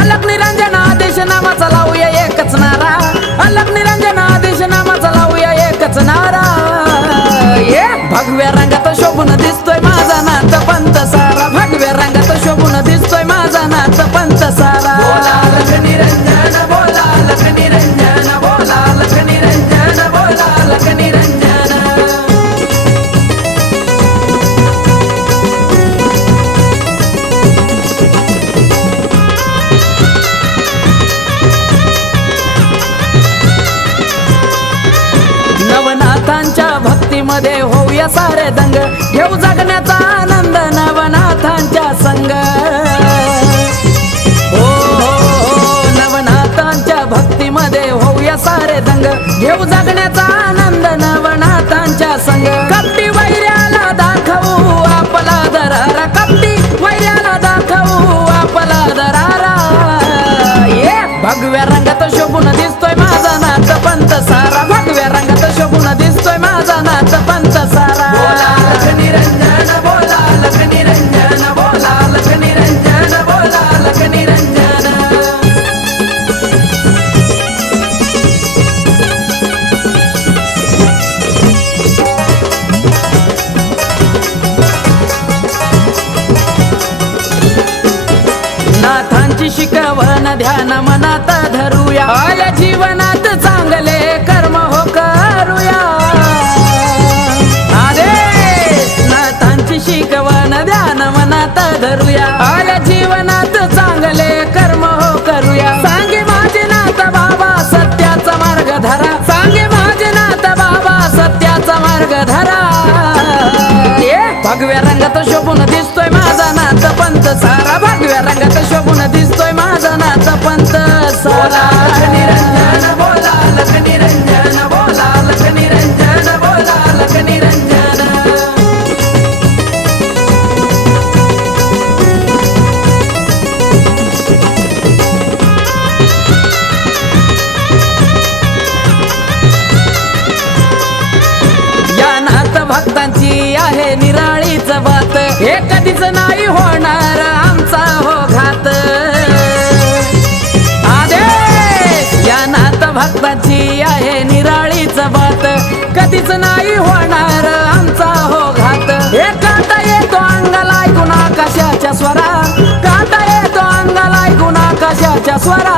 अलग निरंजन आदेश नामाचा लावूया एकच नारा, अलग निरंजन आदेश नामाचा लावूया एकच नारा। भगव्या रंगात शोभून दिसतोय माझा नाथ पंथ सारा, भगव्या रंगात शोभून दिसतोय माझा नाथ पंथ सारा। बोला अलग निरंजन, बोला अलग निरंजन, बोला अलग निरंजन, बोला अलग निरंजन। नवनाथांच्या भक्तीमध्ये होऊया सारे दंग, घेऊ जगण्याचा आनंद नवनाथांच्या संग। नवनाथांच्या भक्तीमध्ये होऊया सारे दंग, घेऊ जगण्याचा आनंद नवनाथांच्या संग। कपटी वैऱ्याला दाखवू आपला दरारा, कपटी वैऱ्याला दाखवू आपला दरारा। भगव्या रंगात शोभून दिसतोय माझा नाथ पंथ सारा, भगव्या रंगात शोभून दिसतोय माझा नाथ पंथ सारा। बोला अलग निरंजन, बोला अलग निरंजन, बोला अलग निरंजन, बोला अलग निरंजन। नाथांची शिकवण ध्यान मनात धरूया, आल्या जीवनात चांगले कर्म हो करूया। नाथांची शिकवण ध्यान मनात धरूया, आल्या जीवनात चांगले कर्म हो करूया। सांगे माझे नाथ बाबा सत्याचा मार्ग धरा, सांगे माझे नाथ बाबा सत्याचा मार्ग धरा। भगव्या रंगात शोभून दिसतोय माझा नाथ पंथ सारा, भगव्या रंगात शोभून दिसतोय माझा नाथ पंथ सारा। निरंजन, बोला अलग निरंजन, बोला अलग निरंजन, बोला अलग निरंजन। या नाथ भक्तांची आहे निराळीच बात, हे कधीच नाही होणार आमचा हो घात। या नाथ भक्तांची आहे निराळीच बात, कधीच नाही होणार आमचा हो घात। हे काटा येतो अंगाला ऐकून आकाशाच्या स्वरा, काटा येतो अंगाला ऐकून आकाशाच्या स्वरा।